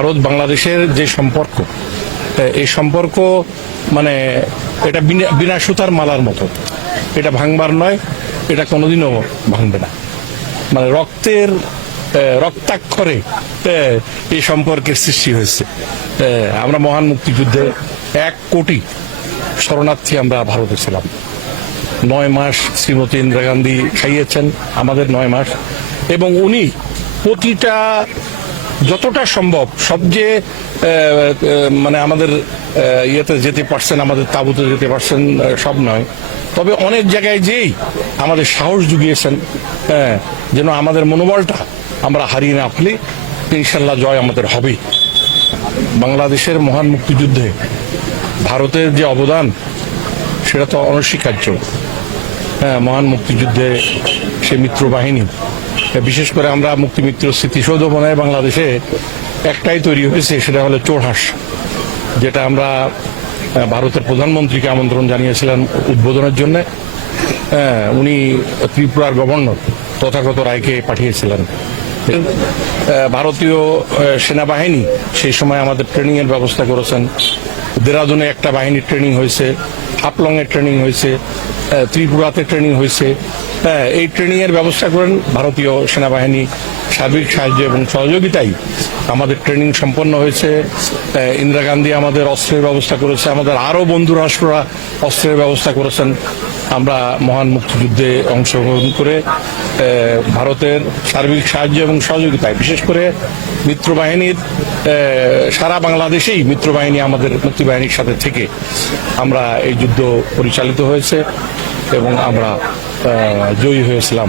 ভারত বাংলাদেশের যে সম্পর্ক, এই সম্পর্ক মানে এটা বিনা সুতার মালার মতো, এটা ভাঙবার নয়, এটা কোনোদিনও ভাঙবে না। মানে রক্তাক্ষরে এই সম্পর্কের সৃষ্টি হয়েছে। আমরা মহান মুক্তিযুদ্ধে 1 কোটি শরণার্থী আমরা ভারতে ছিলাম। 9 মাস শ্রীমতী ইন্দিরা গান্ধী খাইয়েছেন আমাদের, 9 মাস, এবং উনি প্রতিটা যতটা সম্ভব সবচেয়ে মানে আমাদের ইয়েতে যেতে পারছেন, আমাদের তাঁবুতে যেতে পারছেন, সব নয়, তবে অনেক জায়গায় যেই আমাদের সাহস জুগিয়েছেন, যেন আমাদের মনোবলটা আমরা হারিয়ে না ফেলি। ইনশাল্লাহ জয় আমাদের হবেই। বাংলাদেশের মহান মুক্তিযুদ্ধে ভারতের যে অবদান সেটা তো অনস্বীকার্য। মহান মুক্তিযুদ্ধে সে মিত্র বাহিনী, বিশেষ করে আমরা মুক্তিমিত্র স্মৃতিসৌধ বনায় বাংলাদেশে একটাই তৈরি হয়েছে, সেটা হলো চোরহাঁস, যেটা আমরা ভারতের প্রধানমন্ত্রীকে আমন্ত্রণ জানিয়েছিলেন উদ্বোধনের জন্য। উনি ত্রিপুরার গভর্নর তথাগত রায়কে পাঠিয়েছিলেন। ভারতীয় সেনাবাহিনী সেই সময় আমাদের ট্রেনিং এর ব্যবস্থা করেছেন। দেরাদুনে একটা বাহিনীর ট্রেনিং হয়েছে, হাফলং এর ট্রেনিং হয়েছে, ত্রিপুরাতে ট্রেনিং হয়েছে। এই ট্রেনিং এর ব্যবস্থা করেন ভারতীয় সেনাবাহিনী, সার্বিক সাহায্য এবং সহযোগিতায় আমাদের ট্রেনিং সম্পন্ন হয়েছে। ইন্দিরা গান্ধী আমাদের অস্ত্রের ব্যবস্থা করেছে, আমাদের আরো বন্ধু রাষ্ট্ররা অস্ত্রের ব্যবস্থা করেছেন। আমরা মহান মুক্তিযুদ্ধে অংশগ্রহণ করে ভারতের সার্বিক সাহায্য এবং সহযোগিতায়, বিশেষ করে মিত্রবাহিনীর সারা বাংলাদেশেই মিত্রবাহিনী আমাদের মুক্তিবাহিনীর সাথে থেকে আমরা এই যুদ্ধ পরিচালিত হয়েছে এবং আমরা জয়ী হয়েছিলাম।